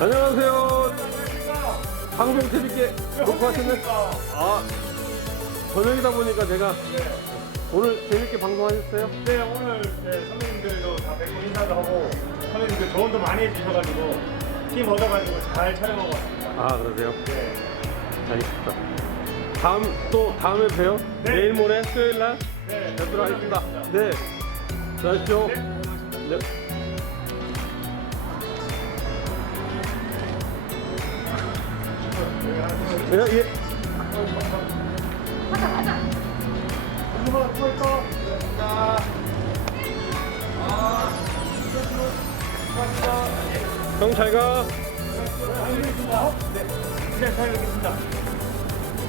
안녕하세요. 방송 재밌게 녹화하셨네. 아, 저녁이다 보니까 제가 오늘 재밌게 방송하셨어요? 네, 오늘 네, 선배님들도 다 뵙고 인사도 하고 선배님들 조언도 많이 해주셔가지고 팀 얻어가지고 잘 촬영하고 왔습니다. 아, 그러세요? 네. 알겠습니다. 다음, 또 다음에 봬요. 네. 내일 모레 수요일 날 네. 뵙도록 하겠습니다. 네. 수고하십시오. 네. 예, 예. 누가 누가 있어? 형잘 가. 네. 그냥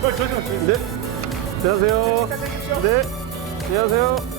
잘 조심하세요. 네. 안녕하세요. 네. 안녕하세요.